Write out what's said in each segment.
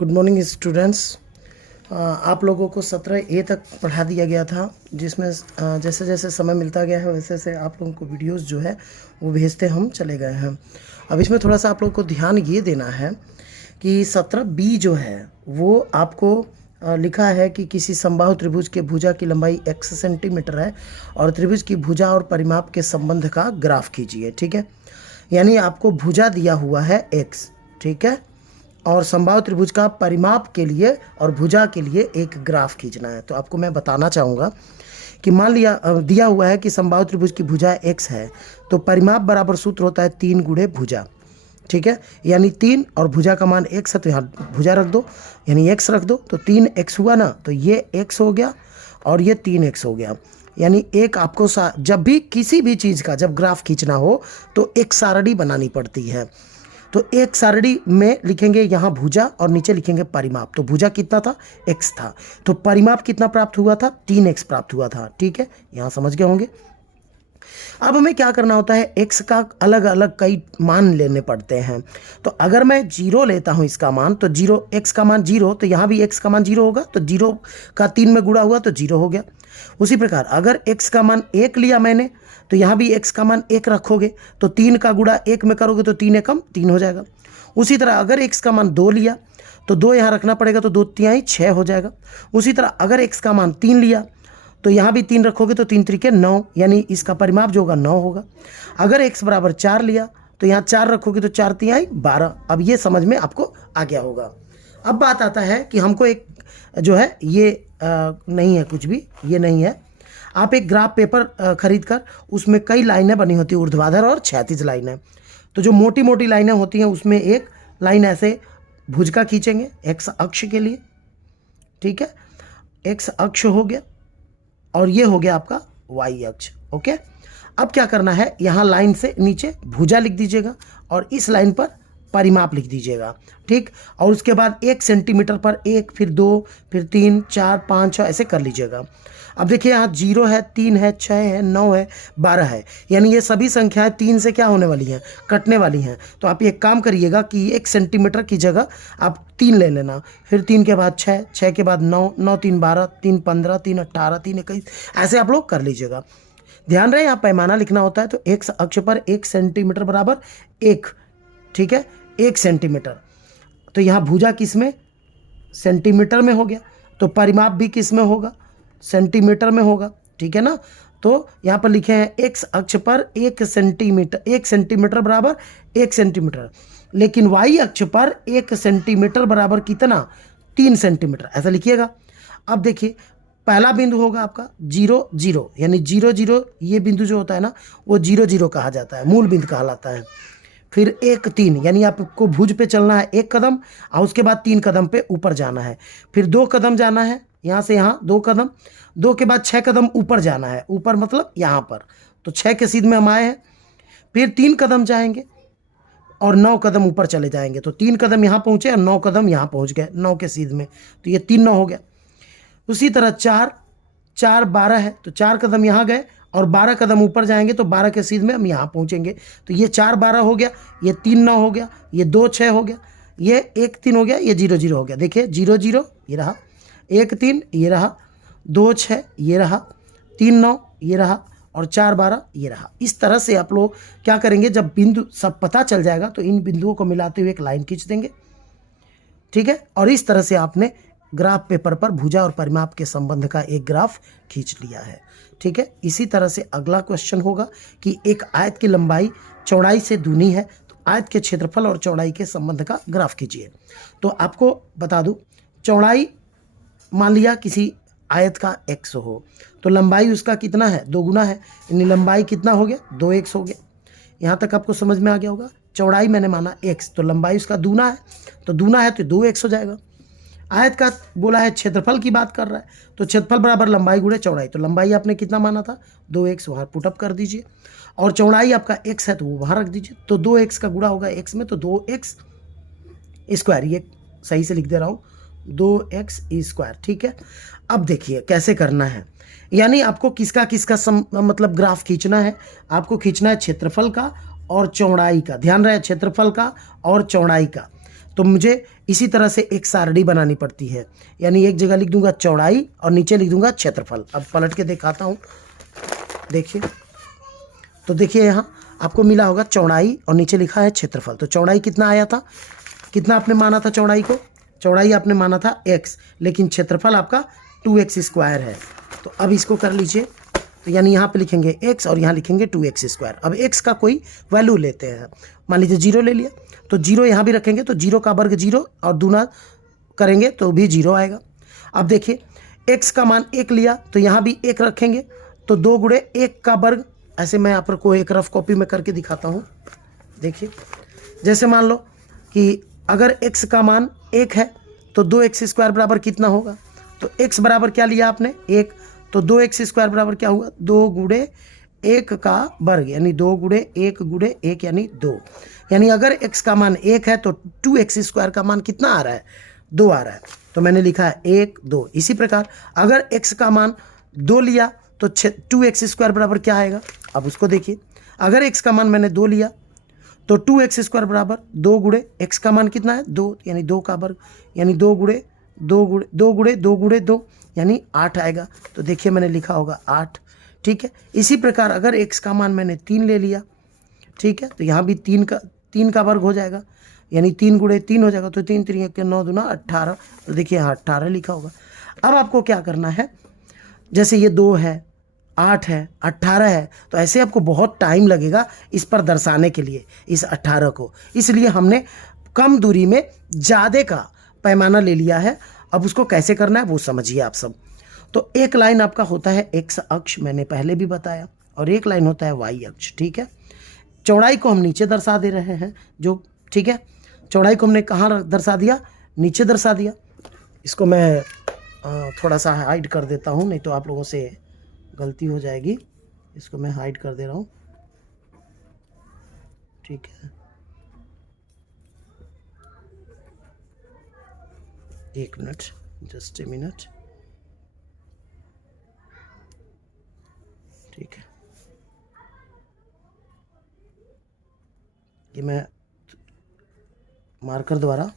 Good morning students. आप लोगों को 17A तक पढ़ा दिया गया था, जिसमें जैसे जैसे समय मिलता गया है वैसे वैसे आप लोगों को वीडियोस जो है वो भेजते हम चले गए हैं। अब इसमें थोड़ा सा आप लोगों को ध्यान ये देना है कि 17B जो है वो आपको लिखा है कि किसी समबाहु त्रिभुज के भुजा की लंबाई x सेंटीमीटर है और त्रिभुज की भुजा और परिमाप के संबंध का ग्राफ कीजिए। ठीक है, यानी आपको भुजा दिया हुआ है x, ठीक है, और समबाहु त्रिभुज का परिमाप के लिए और भुजा के लिए एक ग्राफ खींचना है। तो आपको मैं बताना चाहूँगा कि मान लिया दिया हुआ है कि समबाहु त्रिभुज की भुजा x है, तो परिमाप बराबर सूत्र होता है 3 गुणे भुजा। ठीक है, यानी 3 और भुजा का मान x है तो यहाँ भुजा रख दो, यानी x रख दो, तो 3x हुआ ना, तो ये x हो गया और ये 3x हो गया। यानी एक आपको जब भी किसी भी चीज़ का जब ग्राफ खींचना हो तो एक सारणी बनानी पड़ती है। तो एक सारणी में लिखेंगे यहाँ भुजा और नीचे लिखेंगे परिमाप। तो भुजा कितना था, x था, तो परिमाप कितना प्राप्त हुआ था, 3x प्राप्त हुआ था। ठीक है, यहाँ समझ गए होंगे। अब हमें क्या करना होता है, x का अलग अलग कई मान लेने पड़ते हैं। तो अगर मैं 0 लेता हूँ इसका मान, तो 0, x का मान 0, तो यहाँ भी x का मान 0 होगा, तो 0 का 3 में गुणा हुआ तो 0 हो गया। उसी प्रकार अगर x का मान 1 लिया मैंने, तो यहाँ भी x का मान 1 रखोगे, तो 3 का गुणा 1 में करोगे तो 3 एकम 3 हो जाएगा। उसी तरह अगर x का मान 2 लिया तो 2 यहाँ रखना पड़ेगा, तो 2 तिहाई 6 हो जाएगा। उसी तरह अगर x का मान 3 लिया तो यहाँ भी 3 रखोगे तो 3 त्रिके 9, यानी इसका परिमाप जो होगा 9 होगा। अगर x बराबर 4 लिया तो यहाँ 4 रखोगे तो 4 तिहाई 12। अब ये समझ में आपको आ गया होगा। अब बात आता है कि हमको एक जो है ये नहीं है, कुछ भी ये नहीं है। आप एक ग्राफ पेपर खरीद कर उसमें कई लाइनें बनी होती है, ऊर्ध्वाधर और क्षैतिज लाइनें। तो जो मोटी मोटी लाइनें होती हैं उसमें एक लाइन ऐसे भुज का खींचेंगे x अक्ष के लिए। ठीक है, x अक्ष हो गया और ये हो गया आपका y अक्ष। ओके, अब क्या करना है, यहाँ लाइन से नीचे भुजा लिख दीजिएगा और इस लाइन पर परिमाप लिख दीजिएगा। ठीक, और उसके बाद 1 सेंटीमीटर पर 1, फिर 2, फिर 3, 4, 5, 6 ऐसे कर लीजिएगा। अब देखिए यहाँ 0 है, 3 है, 6 है, 9 है, 12 है, यानी ये सभी संख्याएं 3 से क्या होने वाली हैं, कटने वाली हैं। तो आप एक काम करिएगा कि 1 सेंटीमीटर की जगह आप 3 ले लेना, फिर 3 के बाद 6, 6 के बाद 9, 9 3 12, 3 15, 3 18, 3 21, ऐसे आप लोग कर लीजिएगा। ध्यान रहे यहाँ पैमाना लिखना होता है, तो x अक्ष पर 1 सेंटीमीटर बराबर 1, ठीक है, 1 सेंटीमीटर। तो यहाँ भुजा किस में, सेंटीमीटर में हो गया, तो परिमाप भी किस में होगा, सेंटीमीटर में होगा। ठीक है ना, तो यहाँ पर लिखे हैं x अक्ष पर 1 सेंटीमीटर, 1 सेंटीमीटर बराबर 1 सेंटीमीटर, लेकिन y अक्ष पर 1 सेंटीमीटर बराबर कितना, 3 सेंटीमीटर, ऐसा लिखिएगा। अब देखिए पहला बिंदु होगा आपका 0 0, यानी 0 0, ये बिंदु जो होता है ना वो 0 0 कहा जाता है, मूल बिंदु कहलाता है। फिर 1 3, यानी आपको भुज पे चलना है 1 कदम और उसके बाद 3 कदम पे ऊपर जाना है। फिर 2 कदम जाना है, यहाँ से यहाँ 2 कदम, 2 के बाद 6 कदम ऊपर जाना है, ऊपर मतलब यहाँ पर, तो 6 के सीध में हम आए हैं। फिर 3 कदम जाएंगे और 9 कदम ऊपर चले जाएंगे, तो 3 कदम यहाँ पहुँचे और 9 कदम यहाँ पहुँच गए, 9 के सीध में, तो ये 3 9 हो गया। उसी तरह 4 4 12 है, तो 4 कदम यहाँ गए और 12 कदम ऊपर जाएंगे, तो 12 के सीध में हम यहाँ पहुँचेंगे, तो ये 4 12 हो गया, ये 3 9 हो गया, ये 2 6 हो गया, ये 1 3 हो गया, ये 0 0 हो गया। देखिए 0 0 ये रहा, 1 3 ये रहा, 2 6 ये रहा, 3 9 ये रहा और 4 12 ये रहा। इस तरह से आप लोग क्या करेंगे, जब बिंदु सब पता चल जाएगा तो इन बिंदुओं को मिलाते हुए एक लाइन खींच देंगे। ठीक है, और इस तरह से आपने ग्राफ पेपर पर भुजा और परिमाप के संबंध का एक ग्राफ खींच लिया है। ठीक है, इसी तरह से अगला क्वेश्चन होगा कि एक आयत की लंबाई चौड़ाई से दूनी है, तो आयत के क्षेत्रफल और चौड़ाई के संबंध का ग्राफ खींचिए। तो आपको बता दूं, चौड़ाई मान लिया किसी आयत का x हो, तो लंबाई उसका कितना है, 2 गुना है, यानी लंबाई कितना हो गया, 2x हो गया। यहाँ तक आपको समझ में आ गया होगा। चौड़ाई मैंने माना x, तो लंबाई उसका दूना है, तो दूना है तो 2x हो जाएगा। आयत का बोला है, क्षेत्रफल की बात कर रहा है, तो क्षेत्रफल बराबर लंबाई गुणे चौड़ाई, तो लंबाई आपने कितना माना था, 2x, वहाँ पुटअप कर दीजिए, और चौड़ाई आपका x है तो वो वहाँ रख दीजिए, तो 2x का गुणा होगा x में, तो 2x स्क्वायर, ये सही से लिख दे रहा हूँ, 2x स्क्वायर। ठीक है, अब देखिए कैसे करना है, यानी आपको किसका किसका मतलब ग्राफ खींचना है, आपको खींचना है क्षेत्रफल का और चौड़ाई का। ध्यान रहे, क्षेत्रफल का और चौड़ाई का। तो मुझे इसी तरह से एक सारणी बनानी पड़ती है, यानी एक जगह लिख दूंगा चौड़ाई और नीचे लिख दूंगा क्षेत्रफल। अब पलट के दिखाता हूँ, देखिए। तो देखिए यहाँ आपको मिला होगा चौड़ाई और नीचे लिखा है क्षेत्रफल। तो चौड़ाई कितना आया था, कितना आपने माना था चौड़ाई को? चौड़ाई आपने माना था x, लेकिन क्षेत्रफल आपका 2x² है। तो अब इसको कर लीजिए, तो यानी यहाँ पे लिखेंगे x और यहाँ लिखेंगे 2x²। अब x का कोई वैल्यू लेते हैं, मान लीजिए 0 ले लिया, तो 0 यहाँ भी रखेंगे तो 0 का वर्ग 0 और दूना करेंगे तो भी 0 आएगा। अब देखिए x का मान 1 लिया तो यहाँ भी 1 रखेंगे तो 2 गुणे 1 का वर्ग। ऐसे मैं यहाँ पर कोई एक रफ कॉपी में करके दिखाता हूँ। देखिए जैसे मान लो कि अगर x का मान 1 है तो 2x² बराबर कितना होगा? तो x बराबर क्या लिया आपने? 1। तो 2x² बराबर क्या हुआ? 2 गुणे 1 का वर्ग, यानी 2 गुणे 1 गुणे 1 यानी 2। यानी अगर x का मान 1 है तो 2x² का मान कितना आ रहा है? 2 आ रहा है। तो मैंने लिखा है 1 2। इसी प्रकार अगर x का मान 2 लिया तो 2x² बराबर क्या आएगा? अब उसको देखिए, अगर x का मान मैंने 2 लिया तो 2x² बराबर 2 गुणे x का मान कितना है? 2, यानी 2 का वर्ग, यानी 2 गुणे 2 गुणे 2 गुणे 2 गुणे 2 यानी 8 आएगा। तो देखिए मैंने लिखा होगा 8, ठीक है। इसी प्रकार अगर x का मान मैंने 3 ले लिया, ठीक है, तो यहाँ भी 3 का वर्ग हो जाएगा, यानी 3 गुणे 3 हो जाएगा। तो 3 3 के 9 दूना 18। तो देखिए यहाँ 18 लिखा होगा। अब आपको क्या करना है, जैसे ये 2 है, 8 है, 18 है, तो ऐसे आपको बहुत टाइम लगेगा इस पर दर्शाने के लिए, इस 18 को। इसलिए हमने कम दूरी में ज़्यादा का पैमाना ले लिया है। अब उसको कैसे करना है वो समझिए आप सब। तो एक लाइन आपका होता है x अक्ष, मैंने पहले भी बताया, और एक लाइन होता है y अक्ष, ठीक है। चौड़ाई को हम नीचे दर्शा दे रहे हैं, जो ठीक है, चौड़ाई को हमने कहाँ दर्शा दिया? नीचे दर्शा दिया। इसको मैं थोड़ा सा हाइड कर देता हूँ, नहीं तो आप लोगों से गलती हो जाएगी। इसको मैं हाइड कर दे रहा हूँ, ठीक है। 1 मिनट, जस्ट ए मिनट, ठीक है। ये मैं मार्कर द्वारा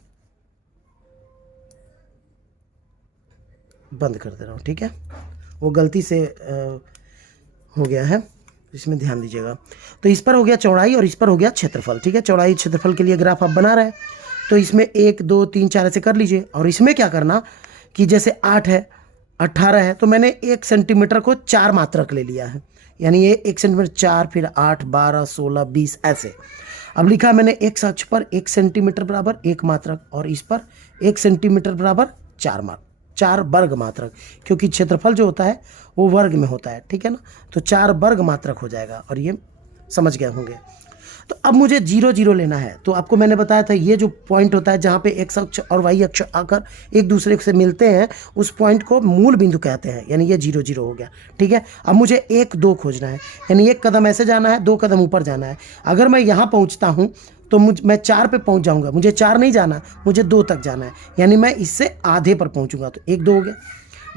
बंद कर दे रहा हूँ, ठीक है। वो गलती से हो गया है, इसमें ध्यान दीजिएगा। तो इस पर हो गया चौड़ाई और इस पर हो गया क्षेत्रफल, ठीक है। चौड़ाई क्षेत्रफल के लिए ग्राफ आप बना रहे हैं तो इसमें 1 2 3 4 ऐसे कर लीजिए। और इसमें क्या करना कि जैसे 8 है, 18 है, तो मैंने 1 सेंटीमीटर को 4 मात्रक ले लिया है, यानी ये 1 सेंटीमीटर 4, फिर 8 12 16 20 ऐसे। अब लिखा मैंने x अक्ष पर 1 सेंटीमीटर बराबर 1 मात्रक और इस पर 1 सेंटीमीटर बराबर 4 वर्ग मात्रक, क्योंकि क्षेत्रफल जो होता है वो वर्ग में होता है, ठीक है ना। तो 4 वर्ग मात्रक हो जाएगा, और ये समझ गए होंगे। तो अब मुझे 0 0 लेना है। तो आपको मैंने बताया था ये जो पॉइंट होता है जहाँ पे x अक्ष और y अक्ष आकर एक दूसरे से मिलते हैं, उस पॉइंट को मूल बिंदु कहते हैं, यानी ये 0 0 हो गया, ठीक है। अब मुझे 1 2 खोजना है, यानी 1 कदम ऐसे जाना है, 2 कदम ऊपर जाना है। अगर मैं यहाँ पहुँचता हूँ तो मैं 4 पे पहुँच जाऊँगा, मुझे 4 नहीं जाना, मुझे 2 तक जाना है, यानी मैं इससे आधे पर पहुँचूँगा। तो 1 2 हो गया,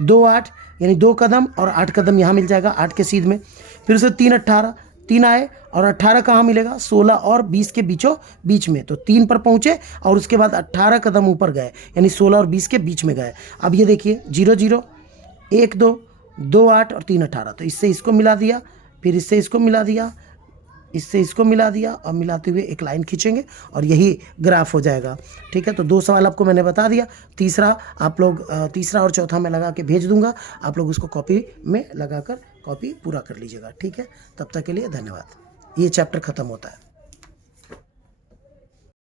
2 8, यानी 2 कदम और 8 कदम यहाँ मिल जाएगा, 8 के सीध में। फिर उसे 3 18, 3 आए और 18 कहाँ मिलेगा? 16 और 20 के बीच में। तो 3 पर पहुँचे और उसके बाद 18 कदम ऊपर गए, यानी 16 और 20 के बीच में गए। अब ये देखिए 0 0 1 2 2 8 और 3 18। तो इससे इसको मिला दिया, फिर इससे इसको मिला दिया, इससे इसको मिला दिया, और मिलाते हुए एक लाइन खींचेंगे और यही ग्राफ हो जाएगा, ठीक है। तो 2 सवाल आपको मैंने बता दिया। तीसरा आप लोग तीसरा और चौथा मैं लगा के भेज दूंगा, आप लोग उसको कॉपी में लगाकर कॉपी पूरा कर लीजिएगा, ठीक है। तब तक के लिए धन्यवाद। ये चैप्टर ख़त्म होता है।